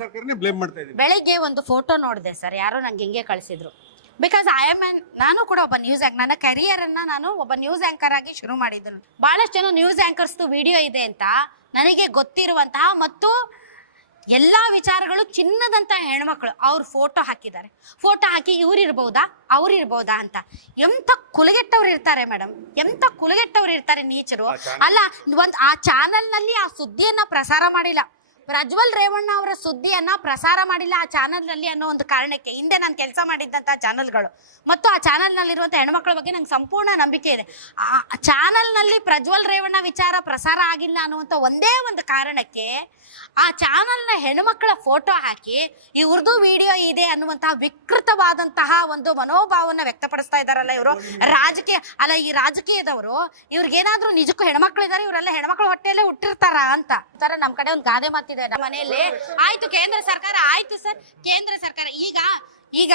ಸರ್ಕಾರನೇ ಬ್ಲೇಮ್ ಮಾಡ್ತಾ ಇದೀನಿ ಬೆಳಿಗ್ಗೆ ಒಂದು ಫೋಟೋ ನೋಡಿದೆ ಸರ್ ಯಾರೋ ನಂಗೆ ಹಿಂಗೆ ಕಳಿಸಿದ್ರು. ಬಿಕಾಸ್ ಐ ಆಮ್ ನಾನು ಕೂಡ ಒಬ್ಬ ನ್ಯೂಸ್ ಆಂಕರ್ ನನ್ನ career ಅನ್ನ ನಾನು ಒಬ್ಬ ನ್ಯೂಸ್ ಆಂಕರ್ ಆಗಿ ಶುರು ಮಾಡಿದ್ದನು. ಬಹಳಷ್ಟು ಜನ ನ್ಯೂಸ್ ಆ್ಯಂಕರ್ಸ್ದು ವಿಡಿಯೋ ಇದೆ ಅಂತ ನನಗೆ ಗೊತ್ತಿರುವಂತಹ ಮತ್ತು ಎಲ್ಲಾ ವಿಚಾರಗಳು ಚಿನ್ನದಂತ ಹೆಣ್ಮಕ್ಳು ಅವ್ರ ಫೋಟೋ ಹಾಕಿದ್ದಾರೆ. ಫೋಟೋ ಹಾಕಿ ಇವ್ರಿರ್ಬೋದಾ ಅವ್ರಿರ್ಬೋದಾ ಅವ್ರು ಇರ್ಬೋದಾ ಅಂತ. ಎಂತ ಕುಲಗೆಟ್ಟವ್ರು ಇರ್ತಾರೆ ಮೇಡಮ್ ಎಂತ ಕುಲಗೆಟ್ಟವ್ರು ಇರ್ತಾರೆ ನೀಚರು. ಅಲ್ಲ ಒಂದ್ ಆ ಚಾನೆಲ್ನಲ್ಲಿ ಆ ಸುದ್ದಿಯನ್ನ ಪ್ರಸಾರ ಮಾಡಿಲ್ಲ. ಪ್ರಜ್ವಲ್ ರೇವಣ್ಣ ಅವರ ಸುದ್ದಿಯನ್ನ ಪ್ರಸಾರ ಮಾಡಿಲ್ಲ ಆ ಚಾನಲ್ನಲ್ಲಿ ಅನ್ನೋ ಒಂದು ಕಾರಣಕ್ಕೆ ಹಿಂದೆ ನಾನು ಕೆಲಸ ಮಾಡಿದ್ದಂತ ಚಾನಲ್ಗಳು. ಮತ್ತು ಆ ಚಾನಲ್ನಲ್ಲಿರುವಂಥ ಹೆಣ್ಮಕ್ಳ ಬಗ್ಗೆ ನಂಗೆ ಸಂಪೂರ್ಣ ನಂಬಿಕೆ ಇದೆ. ಆ ಚಾನಲ್ನಲ್ಲಿ ಪ್ರಜ್ವಲ್ ರೇವಣ್ಣ ವಿಚಾರ ಪ್ರಸಾರ ಆಗಿಲ್ಲ ಅನ್ನುವಂತ ಒಂದೇ ಒಂದು ಕಾರಣಕ್ಕೆ ಆ ಚಾನಲ್ನ ಹೆಣ್ಮಕ್ಳ ಫೋಟೋ ಹಾಕಿ ಈ ಉರ್ದು ವಿಡಿಯೋ ಇದೆ ಅನ್ನುವಂತಹ ವಿಕೃತವಾದಂತಹ ಒಂದು ಮನೋಭಾವನ ವ್ಯಕ್ತಪಡಿಸ್ತಾ ಇದ್ದಾರಲ್ಲ ಇವರು. ರಾಜಕೀಯ, ಅಲ್ಲ ಈ ರಾಜಕೀಯದವರು ಇವ್ರಿಗೇನಾದ್ರೂ ನಿಜಕ್ಕೂ ಹೆಣ್ಮಕ್ಳು ಇದಾರೆ, ಇವರೆಲ್ಲ ಹೆಣ್ಮಕ್ಳು ಹೊಟ್ಟೆಯಲ್ಲೇ ಹುಟ್ಟಿರ್ತಾರ ಅಂತ. ನಮ್ ಕಡೆ ಒಂದು ಗಾದೆ ಮಾತಿದೆ. ನಮ್ಮ ಮನೆಯಲ್ಲಿ ಆಯ್ತು ಕೇಂದ್ರ ಸರ್ಕಾರ, ಆಯ್ತು ಸರ್. ಕೇಂದ್ರ ಸರ್ಕಾರ, ಈಗ ಈಗ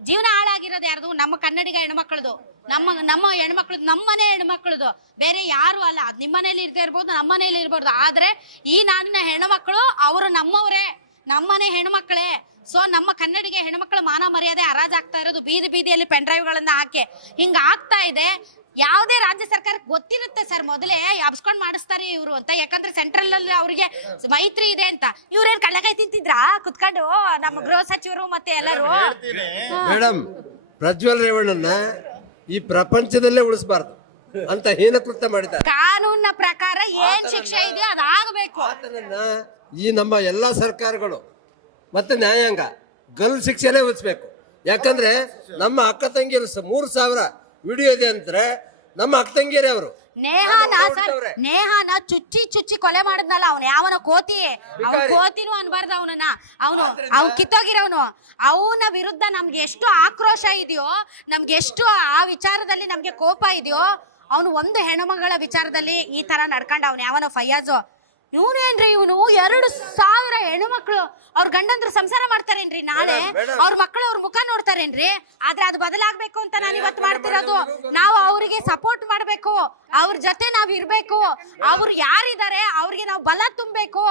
ಜೀವನ ಹಾಳಾಗಿರೋದು ಯಾರ್ದು? ನಮ್ಮ ಕನ್ನಡಿಗ ಹೆಣ್ಮಕ್ಳದು. ನಮ್ಮ ನಮ್ಮ ಹೆಣ್ಮಕ್ಳು ನಮ್ಮನೆ ಹೆಣ್ಮಕ್ಳದು. ಬೇರೆ ಯಾರು ಅಲ್ಲ. ಅದು ನಿಮ್ಮ ಮನೇಲಿ ಇರ್ದೇ ಇರ್ಬೋದು, ನಮ್ಮ ಮನೇಲಿ ಇರ್ಬೋದು. ಆದ್ರೆ ಈ ನಾಡಿನ ಹೆಣ್ಮಕ್ಳು ಅವರು ನಮ್ಮವರೇ. ನಮ್ಮನೆ ಹೆಣ್ಮಕ್ಳೇ. ಸೊ ನಮ್ಮ ಕನ್ನಡಿಗೆ ಹೆಣ್ಮಕ್ಳು ಮಾನ ಮರ್ಯಾದೆ ಹರಾಜಾಗ್ತಾ ಇರೋದು ಬೀದಿ ಬೀದಿಯಲ್ಲಿ ಪೆನ್ ಡ್ರೈವ್ಗಳನ್ನ ಹಾಕಿ. ಹಿಂಗ ಆಗ್ತಾ ಇದೆ. ಯಾವುದೇ ರಾಜ್ಯ ಸರ್ಕಾರಕ್ಕೆ ಗೊತ್ತಿರುತ್ತೆ ಸರ್ ಮೊದಲೇ ಅಬ್ಸ್ಕೊಂಡ್ ಮಾಡಿಸ್ತಾರೆ ಇವರು ಅಂತ. ಯಾಕಂದ್ರೆ ಸೆಂಟ್ರಲ್ ಅಲ್ಲಿ ಅವರಿಗೆ ಮೈತ್ರಿ ಇದೆ ಅಂತ. ಇವ್ರೇನ್ ಕಳ್ಳಕಾಯಿ ತಿಂತಿದ್ರಾ? ಕುತ್ಕೊಂಡು ನಮ್ಮ ಗೃಹ ಸಚಿವರು ಮತ್ತೆ ಎಲ್ಲರೂ? ಮೇಡಮ್ ಪ್ರಜ್ವಲ್ ರೇವಣ್ಣನ ಈ ಪ್ರಪಂಚದಲ್ಲೇ ಉಳಿಸಬಾರ್ದು ಅಂತ ಹೀನಕೃತ ಮಾಡಿದ್ದಾರೆ. ಕಾನೂನಿನ ಪ್ರಕಾರ ಏನ್ ಶಿಕ್ಷೆ ಇದೆಯೋ ಅದಾಗಬೇಕು. ಆತನನ್ನ ಈ ನಮ್ಮ ಎಲ್ಲಾ ಸರ್ಕಾರಗಳು ಮತ್ತೆ ನ್ಯಾಯಾಂಗ ಗಲ್ ಶಿಕ್ಷೆನೇ ಉಳಿಸ್ಬೇಕು. ಯಾಕಂದ್ರೆ ನಮ್ಮ ಅಕ್ಕ ತಂಗಿಯರು ಸ- ಮೂರು ಸಾವಿರ ವಿಡಿಯೋ ಇದೆ ಅಂದ್ರೆ ನಮ್ಮ ಅಕ್ಕ ತಂಗಿಯರೇ ಅವರು. ನೇಹಾನ ಸರ್. ನೇಹಾನ ಚುಚ್ಚಿ ಚುಚ್ಚಿ ಕೊಲೆ ಮಾಡಿದ್ನಲ್ಲ ಅವನು ಯಾವನ ಕೋತಿ. ಅವನ ಕೋತಿನು ಕೋತಿನೂ ಅನ್ಬಾರ್ದು ಅವನನ್ನ. ಅವನು ಅವ್ ಕಿತ್ತೋಗಿರೋನು. ಅವನ ವಿರುದ್ಧ ನಮ್ಗೆ ಎಷ್ಟು ಆಕ್ರೋಶ ಇದೆಯೋ ನಮ್ಗೆ ಎಷ್ಟು ಆ ವಿಚಾರದಲ್ಲಿ ನಮ್ಗೆ ಕೋಪ ಇದೆಯೋ ಅವನು ಒಂದು ಹೆಣ್ಮಗಳ ವಿಚಾರದಲ್ಲಿ ಈ ತರ ನಡ್ಕೊಂಡ ಅವನು ಯಾವನ ಫಯ್ಯಾಜು ಇವನೇನ್ರಿ ಇವನು? ಎರಡು ಸಾವಿರ ಹೆಣ್ಮಕ್ಳು ಅವ್ರ ಗಂಡಂದ್ರು ಸಂಸಾರ ಮಾಡ್ತಾರೇನ್ರಿ? ನಾಳೆ. ಅವ್ರ ಮಕ್ಕಳು ಅವ್ರ ಮುಖ ನೋಡ್ತಾರೇನ್ರಿ? ಆದ್ರೆ ಅದು ಬದಲಾಗ್ಬೇಕು ಅಂತ ನಾನು ಇವತ್ತು ಮಾಡ್ತಿರೋದು. ನಾವು ಅವರಿಗೆ ಸಪೋರ್ಟ್ ಮಾಡ್ಬೇಕು. ಅವ್ರ ಜೊತೆ ನಾವ್ ಇರ್ಬೇಕು. ಅವ್ರು ಯಾರಿದ್ದಾರೆ ಅವ್ರಿಗೆ ನಾವು ಬಲ ತುಂಬಬೇಕು.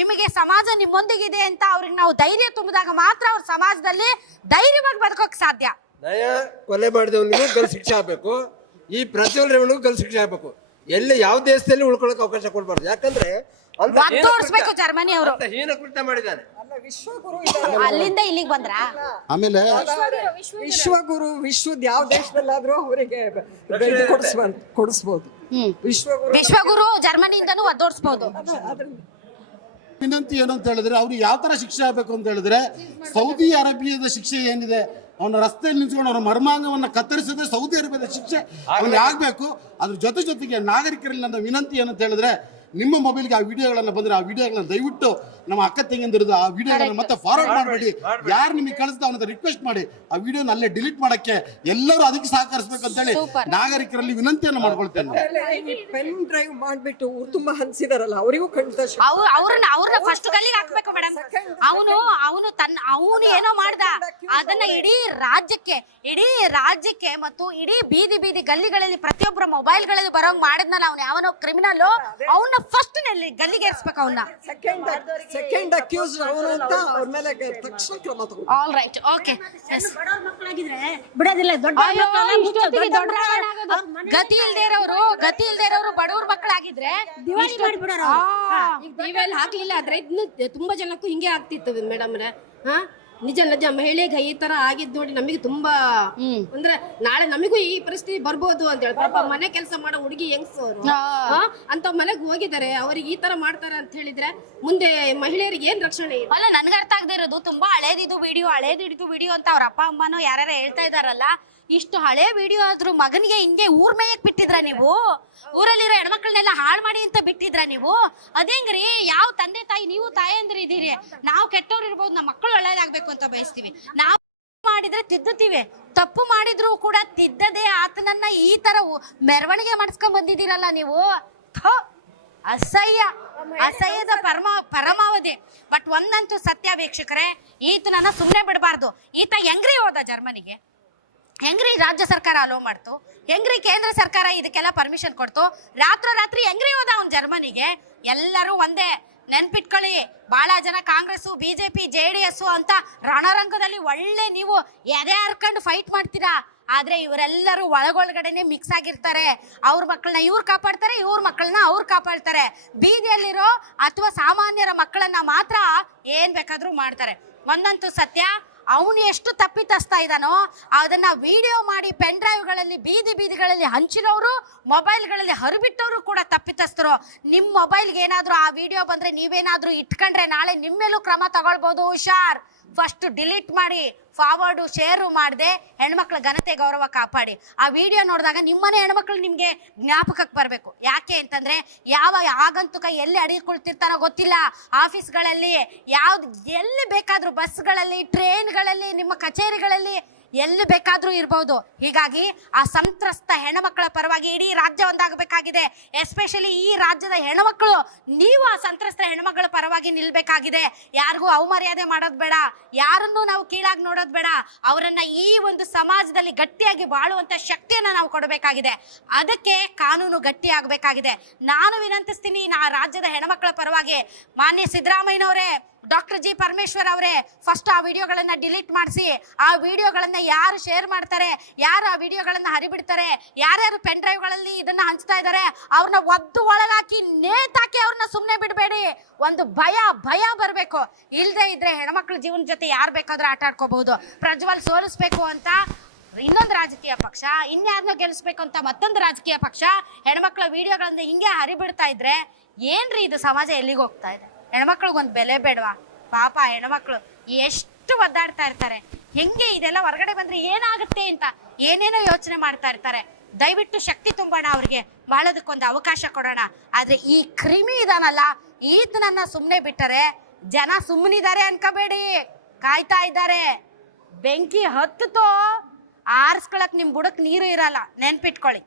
ನಿಮಗೆ ಸಮಾಜ ನಿಮ್ಮೊಂದಿಗಿದೆ ಅಂತ ಅವ್ರಿಗೆ ನಾವು ಧೈರ್ಯ ತುಂಬಿದಾಗ ಮಾತ್ರ ಅವ್ರ ಸಮಾಜದಲ್ಲಿ ಧೈರ್ಯವಾಗಿ ಬದುಕೋಕ್ ಸಾಧ್ಯ. ಕೊಲೆ ಮಾಡಿದವನಿಗೂ ಗಲ್ ಶಿಕ್ಷೆ ಆಗ್ಬೇಕು. ಈ ಪ್ರತಿಯೊಂದು ಗಲ್ ಶಿಕ್ಷೆ ಆಗ್ಬೇಕು. ಎಲ್ಲಿ ಯಾವ ದೇಶದಲ್ಲಿ ಉಳ್ಕೊಳಕ್ ಅವಕಾಶ ಕೊಡ್ಬಾರ್ದು? ಯಾಕಂದ್ರೆ ಅಂತ ತೋರಿಸ್ಬೇಕು ಜರ್ಮನಿ ಅವರು. ಅಂತ ಹೀನಕೃತ್ಯ ಮಾಡಿದ್ದಾನೆ ಅಲ್ಲಿಂದ ಇಲ್ಲಿಗೆ ಬಂದ್ರ? ಆಮೇಲೆ ವಿಶ್ವಗುರು ವಿಶ್ವದ ಯಾವ ದೇಶದಲ್ಲಾದ್ರೂ ಅವರಿಗೆ ಬೆಲೆ ಕೊಡಿಸ್ಬ ಕೊಡಿಸ್ಬೋದು. ಹ್ಮ್. ವಿಶ್ವಗುರು ವಿಶ್ವಗುರು ಜರ್ಮನಿಯಿಂದನೂ ಒದ್ದೋಡ್ಸ್ಬೋದು. ವಿನಂತಿ ಏನು ಅಂತ ಹೇಳಿದ್ರೆ ಅವ್ರಿಗೆ ಯಾವ ತರ ಶಿಕ್ಷೆ ಆಗ್ಬೇಕು ಅಂತ ಹೇಳಿದ್ರೆ ಸೌದಿ ಅರೇಬಿಯಾದ ಶಿಕ್ಷೆ ಏನಿದೆ? ಅವನ ರಸ್ತೆಯಲ್ಲಿ ನಿಂತ್ಕೊಂಡು ಅವರ ಮರ್ಮಾಂಗವನ್ನು ಕತ್ತರಿಸದೆ ಸೌದಿ ಅರೇಬಿಯಾದ ಶಿಕ್ಷೆ ಅವನಿಗೆ ಆಗಬೇಕು. ಅದ್ರ ಜೊತೆ ಜೊತೆಗೆ ನಾಗರಿಕರಲ್ಲಿ ನನ್ನ ವಿನಂತಿ ಏನಂತ ಹೇಳಿದ್ರೆ ನಿಮ್ಮ ಮೊಬೈಲ್ಗೆ ಆ ವಿಡಿಯೋಗಳನ್ನು ಬಂದರೆ ಆ ವಿಡಿಯೋಗಳನ್ನ ದಯವಿಟ್ಟು ನಮ್ಮ ಅಕ್ಕ ತಂಗಿಂದಿರದ ಆ ವಿಡಿಯೋ ಮತ್ತೆ ಫಾರ್ವರ್ಡ್ ಮಾಡಬೇಡಿ. ಯಾರು ನಿಮಗೆ ಕಳಿಸ್ತಾ ಅವನ ರಿಕ್ವೆಸ್ಟ್ ಮಾಡಿ. ಆ ವಿಡಿಯೋನ ಅಲ್ಲೇ ಡಿಲೀಟ್ ಮಾಡಕ್ಕೆ ಎಲ್ಲರೂ ಅದಕ್ಕೆ ಸಹಕರಿಸಬೇಕು ಅಂತ ಹೇಳಿ ನಾಗರಿಕರಲ್ಲಿ ವಿನಂತಿಯನ್ನು ಮಾಡ್ಕೊಳ್ತೇನೆ. ಪೆನ್ ಡ್ರೈವ್ ಮಾಡ್ಬಿಟ್ಟು ಊರ್ ತುಂಬಾ ಹಂಚಿದಾರಲ್ಲ ಅವರಿಗೂ ಖಂಡಿತ ಅವ್ರನ್ನ ಅವ್ರನ್ನ ಫಸ್ಟ್ ಗಲ್ಲಿಗೆ ಹಾಕ್ಬೇಕು ಮೇಡಮ್ ಅವನು ಅವನು ತನ್ನ ಅವನು ಏನೋ ಮಾಡ್ದ. ಅದನ್ನ ಇಡೀ ರಾಜ್ಯಕ್ಕೆ ಇಡೀ ರಾಜ್ಯಕ್ಕೆ ಮತ್ತು ಇಡೀ ಬೀದಿ ಬೀದಿ ಗಲ್ಲಿಗಳಲ್ಲಿ ಪ್ರತಿಯೊಬ್ಬರ ಮೊಬೈಲ್ಗಳಲ್ಲಿ ಬರೋಂಗ್ ಮಾಡಿದ್ನಲ್ಲ ಅವನು ಯಾವನೋ ಕ್ರಿಮಿನಲ್ ಅವನ್ನ ಫಸ್ಟ್ ಗಲ್ಲಿಗೆ ಏರ್ಸ್ಬೇಕು ಅವನ್ನ ಸೆಕೆಂಡ್ ಅಕ್ಯೂಸ್ ಅವನು ಅಂತ ಅವ್ರ ಮೇಲೆ ತಕ್ಷಣ ಕ್ರಮ ತಗೋ ಆಲ್ ರೈಟ್ ಓಕೆ ಬಿಡೋದಿಲ್ಲ ದೊಡ್ಡ ಗತಿ ಇಲ್ದೇ ಇರೋರು ಗತಿ ಇಲ್ದೇ ಇರೋರು ಬಡವ್ರ ಮಕ್ಕಳಾಗಿದ್ರೆ ದಿವಾಳಿ ಮಾಡಿಬಿಡೋರು. ಈಗ ನೀವೆಲ್ಲ ಹಾಕ್ಲಿಲ್ಲ ಆದ್ರೆ ಇನ್ನು ತುಂಬಾ ಜನಕ್ಕೂ ಹಿಂಗೆ ಆಗ್ತಿತ್ತು ಮೇಡಮ್ ಹಾ? ನಿಜ ನಿಜ ಮಹಿಳೆಗೆ ಈ ತರ ಆಗಿದ್ ನೋಡಿ ನಮಗೆ ತುಂಬಾ ಅಂದ್ರೆ ನಾಳೆ ನಮಗೂ ಈ ಪರಿಸ್ಥಿತಿ ಬರ್ಬೋದು ಅಂತ ಹೇಳಿ ಪಾಪ ಮನೆ ಕೆಲಸ ಮಾಡೋ ಹುಡುಗಿ ಹೆಂಗ್ಸೋರು. ಅಂತ ಮನೆಗೆ ಹೋಗಿದ್ದಾರೆ. ಅವ್ರಿಗೆ ಈ ತರ ಮಾಡ್ತಾರೆ ಅಂತ ಹೇಳಿದ್ರೆ ಮುಂದೆ ಮಹಿಳೆಯರಿಗೆ ಏನ್ ರಕ್ಷಣೆ ಇದೆ? ಅಲ್ಲ ನನ್ಗೆ ಅರ್ಥ ಆಗದೆ ಇರೋದು ತುಂಬಾ ಹಳೇದಿದು ವಿಡಿಯೋ ಹಳೇದಿಡಿದು ವಿಡಿಯೋ ಅಂತ ಅವ್ರ ಅಪ್ಪ ಅಮ್ಮನೋ ಯಾರ್ಯಾರ ಹೇಳ್ತಾ ಇದಾರಲ್ಲ ಇಷ್ಟು ಹಳೆ ವಿಡಿಯೋ ಆದ್ರೂ ಮಗನಿಗೆ ಹಿಂಗೆ ಊರ್ ಮೇಯಕ್ ಬಿಟ್ಟಿದ್ರ ನೀವು? ಊರಲ್ಲಿರೋ ಹೆಣ್ಮಕ್ಳನ್ನೆಲ್ಲ ಹಾಳು ಮಾಡಿ ಅಂತ ಬಿಟ್ಟಿದ್ರ ನೀವು? ಅದೇಂಗ್ರಿ? ಯಾವ ತಂದೆ ತಾಯಿ ನೀವು ತಾಯಂದ್ರ ಇದೀರಿ. ನಾವು ಕೆಟ್ಟವ್ರು ಇರ್ಬೋದು ನಮ್ಮ ಮಕ್ಕಳು ಒಳ್ಳೇದಾಗ್ಬೇಕು ಅಂತ ಬಯಸ್ತೀವಿ. ನಾವು ಮಾಡಿದ್ರೆ ತಿದ್ದುತ್ತೀವಿ. ತಪ್ಪು ಮಾಡಿದ್ರು ಕೂಡ ತಿದ್ದದೆ ಆತನನ್ನ ಈ ತರ ಮೆರವಣಿಗೆ ಮಾಡಿಸ್ಕೊಂಡ್ ಬಂದಿದ್ದೀರಲ್ಲ ನೀವು. ಅಸಹ್ಯ. ಅಸಹ್ಯದ ಪರಮ, ಪರಮಾವಧಿ. ಬಟ್ ಒಂದಂತೂ ಸತ್ಯ ವೀಕ್ಷಕರೇ ಈತನನ್ನ ಸುಮ್ಮನೆ ಬಿಡಬಾರ್ದು. ಈತ ಹೆಂಗ್ರಿ ಹೋದ ಜರ್ಮನಿಗೆ? ಹೆಂಗ್ರಿ ರಾಜ್ಯ ಸರ್ಕಾರ ಅಲೋ ಮಾಡ್ತು? ಹೆಂಗ್ರಿ ಕೇಂದ್ರ ಸರ್ಕಾರ ಇದಕ್ಕೆಲ್ಲ ಪರ್ಮಿಷನ್ ಕೊಡ್ತು? ರಾತ್ರೋ ರಾತ್ರಿ ಹೆಂಗ್ರಿ ಹೋದ ಅವ್ನು ಜರ್ಮನಿಗೆ? ಎಲ್ಲರೂ ಒಂದೇ ನೆನ್ಪಿಟ್ಕೊಳ್ಳಿ. ಭಾಳ ಜನ Congress BJP, J D S ಅಂತ ರಣರಂಗದಲ್ಲಿ ಒಳ್ಳೆ ನೀವು ಎದೆ ಹರ್ಕೊಂಡು ಫೈಟ್ ಮಾಡ್ತೀರಾ? ಆದ್ರೆ ಇವರೆಲ್ಲರೂ ಒಳಗೊಳಗಡೆನೆ ಮಿಕ್ಸ್ ಆಗಿರ್ತಾರೆ. ಅವ್ರ ಮಕ್ಕಳನ್ನ ಇವ್ರು ಕಾಪಾಡ್ತಾರೆ, ಇವ್ರ ಮಕ್ಕಳನ್ನ ಅವ್ರು ಕಾಪಾಡ್ತಾರೆ. ಬೀದಿಯಲ್ಲಿರೋ ಅಥವಾ ಸಾಮಾನ್ಯರ ಮಕ್ಕಳನ್ನ ಮಾತ್ರ ಏನ್ ಬೇಕಾದರೂ ಮಾಡ್ತಾರೆ. ಒಂದಂತೂ ಸತ್ಯ ಅವನು ಎಷ್ಟು ತಪ್ಪಿತಸ್ತಾ ಇದ್ದಾನೋ ಅದನ್ನ ವಿಡಿಯೋ ಮಾಡಿ ಪೆನ್ ಡ್ರೈವ್ಗಳಲ್ಲಿ ಬೀದಿ ಬೀದಿಗಳಲ್ಲಿ ಹಂಚಿರೋರು ಮೊಬೈಲ್ಗಳಲ್ಲಿ ಹರಿಬಿಟ್ಟವರು ಕೂಡ ತಪ್ಪಿತಸ್ತರು ನಿಮ್ಮ ಮೊಬೈಲ್ಗೆ ಏನಾದರೂ ಆ ವಿಡಿಯೋ ಬಂದ್ರೆ ನೀವೇನಾದರೂ ಇಟ್ಕೊಂಡ್ರೆ ನಾಳೆ ನಿಮ್ಮೇಲೂ ಕ್ರಮ ತಗೊಳ್ಬೋದು, ಹುಷಾರ್. ಫಸ್ಟ್ ಡಿಲೀಟ್ ಮಾಡಿ ಫಾರ್ವರ್ಡು ಶೇರು ಮಾಡದೆ, ಹೆಣ್ಮಕ್ಳ ಘನತೆ ಗೌರವ ಕಾಪಾಡಿ. ಆ ವಿಡಿಯೋ ನೋಡಿದಾಗ ನಿಮ್ಮನೆ ಹೆಣ್ಮಕ್ಳು ನಿಮಗೆ ಜ್ಞಾಪಕಕ್ಕೆ ಬರಬೇಕು. ಯಾಕೆ ಅಂತಂದ್ರೆ, ಯಾವ ಆಗಂತುಕ ಎಲ್ಲಿ ಅಡಿಕೊಳ್ತಿರ್ತಾನೋ ಗೊತ್ತಿಲ್ಲ. ಆಫೀಸ್ಗಳಲ್ಲಿ ಯಾವ್ದು, ಎಲ್ಲಿ ಬೇಕಾದರೂ ಬಸ್ಗಳಲ್ಲಿ ಟ್ರೈನ್ಗಳಲ್ಲಿ ನಿಮ್ಮ ಕಚೇರಿಗಳಲ್ಲಿ ಎಲ್ಲಿ ಬೇಕಾದರೂ ಇರ್ಬೋದು. ಹೀಗಾಗಿ ಆ ಸಂತ್ರಸ್ತ ಹೆಣ್ಮಕ್ಳ ಪರವಾಗಿ ಇಡೀ ರಾಜ್ಯ ಒಂದಾಗಬೇಕಾಗಿದೆ. ಎಸ್ಪೆಷಲಿ ಈ ರಾಜ್ಯದ ಹೆಣ್ಮಕ್ಳು, ನೀವು ಆ ಸಂತ್ರಸ್ತ ಹೆಣ್ಮಕ್ಳ ಪರವಾಗಿ ನಿಲ್ಬೇಕಾಗಿದೆ. ಯಾರಿಗೂ ಅವಮರ್ಯಾದೆ ಮಾಡೋದು ಬೇಡ. ಯಾರನ್ನೂ ನಾವು ಕೀಳಾಗಿ ನೋಡೋದು ಬೇಡ. ಅವರನ್ನು ಈ ಒಂದು ಸಮಾಜದಲ್ಲಿ ಗಟ್ಟಿಯಾಗಿ ಬಾಳುವಂತ ಶಕ್ತಿಯನ್ನ ನಾವು ಕೊಡಬೇಕಾಗಿದೆ. ಅದಕ್ಕೆ ಕಾನೂನು ಗಟ್ಟಿಯಾಗಬೇಕಾಗಿದೆ ನಾನು ವಿನಂತಿಸ್ತೀನಿ ನಾ ರಾಜ್ಯದ ಹೆಣ್ಮಕ್ಳ ಪರವಾಗಿ ಮಾನ್ಯ ಸಿದ್ದರಾಮಯ್ಯನವರೇ ಡಾಕ್ಟರ್ ಜಿ ಪರಮೇಶ್ವರ್ ಅವರೇ ಫಸ್ಟ್ ಆ ವಿಡಿಯೋಗಳನ್ನ ಡಿಲೀಟ್ ಮಾಡಿಸಿ, ಆ ವಿಡಿಯೋಗಳನ್ನ ಯಾರು ಶೇರ್ ಮಾಡ್ತಾರೆ, ಯಾರು ಆ ವಿಡಿಯೋಗಳನ್ನ ಹರಿಬಿಡ್ತಾರೆ, ಯಾರ್ಯಾರು ಪೆನ್ ಡ್ರೈವ್ಗಳಲ್ಲಿ ಇದನ್ನ ಹಂಚ್ತಾ ಇದ್ದಾರೆ ಅವ್ರನ್ನ ಒದ್ದು ಒಳಗಾಕಿ ನೇತಾಕಿ ಅವ್ರನ್ನ ಸುಮ್ಮನೆ ಬಿಡಬೇಡಿ. ಒಂದು ಭಯ ಭಯ ಬರಬೇಕು. ಇಲ್ಲದೆ ಇದ್ರೆ ಹೆಣ್ಮಕ್ಳ ಜೀವನ ಜೊತೆ ಯಾರು ಬೇಕಾದ್ರೂ ಆಟ ಆಡ್ಕೋಬಹುದು. ಪ್ರಜ್ವಲ್ ಸೋಲಿಸ್ಬೇಕು ಅಂತ ಇನ್ನೊಂದು ರಾಜಕೀಯ ಪಕ್ಷ ಇನ್ಯಾರನ್ನೋ ಗೆಲ್ಲಿಸ್ಬೇಕು ಅಂತ ಮತ್ತೊಂದು ರಾಜಕೀಯ ಪಕ್ಷ, ಹೆಣ್ಮಕ್ಳ ವಿಡಿಯೋಗಳನ್ನ ಹಿಂಗೆ ಹರಿಬಿಡ್ತಾ ಇದ್ರೆ ಏನ್ರಿ ಇದು ಸಮಾಜ ಎಲ್ಲಿಗೆ ಹೋಗ್ತಾ ಇದೆ? ಹೆಣ್ಮಕ್ಳಿಗೊಂದು ಬೆಲೆ ಬೇಡವಾ? ಪಾಪ ಹೆಣ್ಮಕ್ಳು ಎಷ್ಟು ಒದ್ದಾಡ್ತಾ ಇರ್ತಾರೆ. ಹೆಂಗೆ ಇದೆಲ್ಲ ಹೊರಗಡೆ ಬಂದ್ರೆ ಏನಾಗುತ್ತೆ ಅಂತ ಏನೇನೋ ಯೋಚನೆ ಮಾಡ್ತಾ ಇರ್ತಾರೆ. ದಯವಿಟ್ಟು ಶಕ್ತಿ ತುಂಬೋಣ ಅವ್ರಿಗೆ. ಬಾಳೋದಕ್ಕೊಂದು ಅವಕಾಶ ಕೊಡೋಣ. ಆದ್ರೆ ಈ ಕ್ರಿಮಿ ಇದಾನಲ್ಲ, ಈತನನ್ನ ಸುಮ್ಮನೆ ಬಿಟ್ಟರೆ ಜನ ಸುಮ್ಮನಿದ್ದಾರೆ ಅನ್ಕೋಬೇಡಿ. ಕಾಯ್ತಾ ಇದ್ದಾರೆ. ಬೆಂಕಿ ಹತ್ತುತ್ತೋ ಆರ್ಸ್ಕೊಳಕ್ ನಿಮ್ ಬುಡಕ್ ನೀರು ಇರಲ್ಲ. ನೆನ್ಪಿಟ್ಕೊಳ್ಳಿ.